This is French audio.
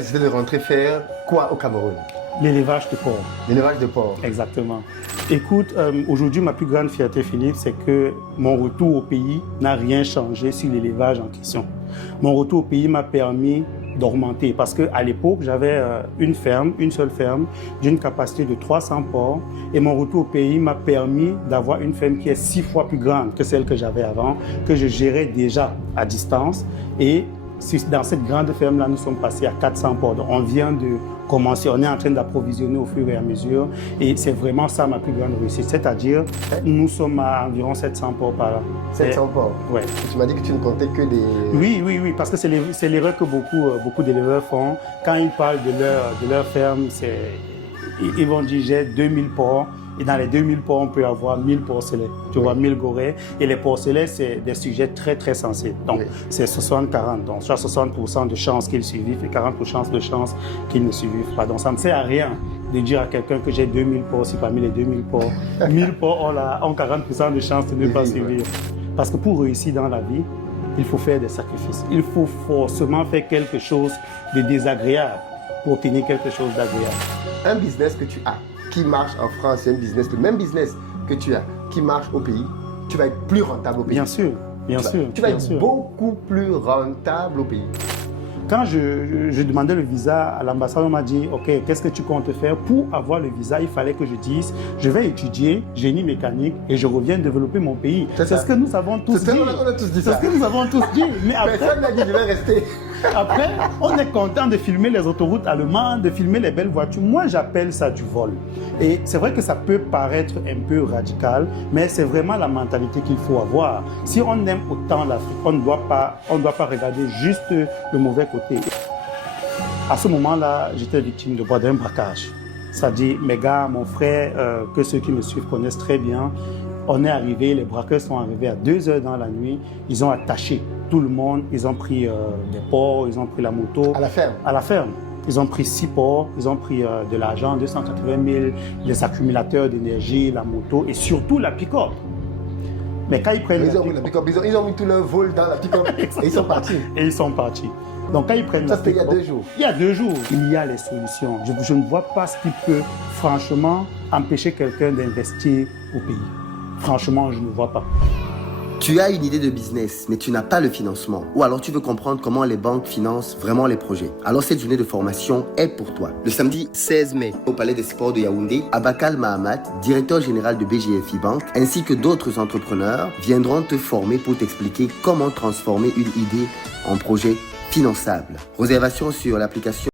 décidé de rentrer faire quoi au Cameroun? L'élevage de porc. L'élevage de porc. Exactement. Écoute, aujourd'hui, ma plus grande fierté, Philippe, c'est que mon retour au pays n'a rien changé sur l'élevage en question. Mon retour au pays m'a permis d'augmenter parce qu'à l'époque, j'avais une seule ferme, d'une capacité de 300 porcs. Et mon retour au pays m'a permis d'avoir une ferme qui est 6 fois plus grande que celle que j'avais avant, que je gérais déjà à distance. Et dans cette grande ferme-là, nous sommes passés à 400 porcs. Donc, on vient de commencer, on est en train d'approvisionner au fur et à mesure. Et c'est vraiment ça ma plus grande réussite. C'est-à-dire, nous sommes à environ 700 porcs par là. 700 porcs? Ouais. Tu m'as dit que tu ne comptais que des... Oui, parce que c'est l'erreur que beaucoup d'éleveurs font. Quand ils parlent de leur ferme, ils vont dire j'ai 2000 porcs. Et dans les 2000 porcs, on peut avoir 1000 porcelets, tu vois, 1000 gorées. Et les porcelets, c'est des sujets très, très sensibles. Donc, c'est 60-40. Donc, soit 60% de chances qu'ils survivent et 40% de chances qu'ils ne survivent pas. Donc, ça ne sert à rien de dire à quelqu'un que j'ai 2000 porcs, si parmi les 2000 porcs, 1000 porcs ont 40% de chances de ne pas survivre. Parce que pour réussir dans la vie, il faut faire des sacrifices. Il faut forcément faire quelque chose de désagréable pour obtenir quelque chose d'agréable. Un business que tu as, qui marche en France, c'est un business, le même business que tu as, qui marche au pays, tu vas être plus rentable au pays. Bien sûr, bien sûr. Tu vas être beaucoup plus rentable au pays. Quand je demandais le visa à l'ambassade, on m'a dit « Ok, qu'est-ce que tu comptes faire ?» Pour avoir le visa, il fallait que je dise « Je vais étudier génie mécanique et je reviens développer mon pays. » C'est ce que nous avons tous dit. On a tous dit ça. C'est ce que nous avons tous dit. Mais après, personne n'a dit « Je vais rester ». Après, on est content de filmer les autoroutes allemandes, de filmer les belles voitures. Moi, j'appelle ça du vol. Et c'est vrai que ça peut paraître un peu radical, mais c'est vraiment la mentalité qu'il faut avoir. Si on aime autant l'Afrique, on ne doit pas regarder juste le mauvais côté. À ce moment-là, j'étais victime d'un braquage. C'est-à-dire, mes gars, mon frère, que ceux qui me suivent connaissent très bien, on est arrivé, les braqueurs sont arrivés à 2 h dans la nuit, ils ont attaché tout le monde, ils ont pris des porcs, ils ont pris la moto. À la ferme? À la ferme. Ils ont pris 6 porcs, ils ont pris de l'argent, 280 000, les accumulateurs d'énergie, la moto et surtout la pick-up. Mais quand ils prennent ils ont mis tout leur vol dans la pick-up et ils sont partis. Et ils sont partis. Donc quand ils prennent ça, c'était il y a 2 jours. Il y a 2 jours, il y a les solutions. Je ne vois pas ce qui peut franchement empêcher quelqu'un d'investir au pays. Franchement, je ne vois pas. Tu as une idée de business, mais tu n'as pas le financement. Ou alors tu veux comprendre comment les banques financent vraiment les projets. Alors cette journée de formation est pour toi. Le samedi 16 mai, au Palais des Sports de Yaoundé, Abakal Mahamat, directeur général de BGFI Bank, ainsi que d'autres entrepreneurs viendront te former pour t'expliquer comment transformer une idée en projet finançable. Réservation sur l'application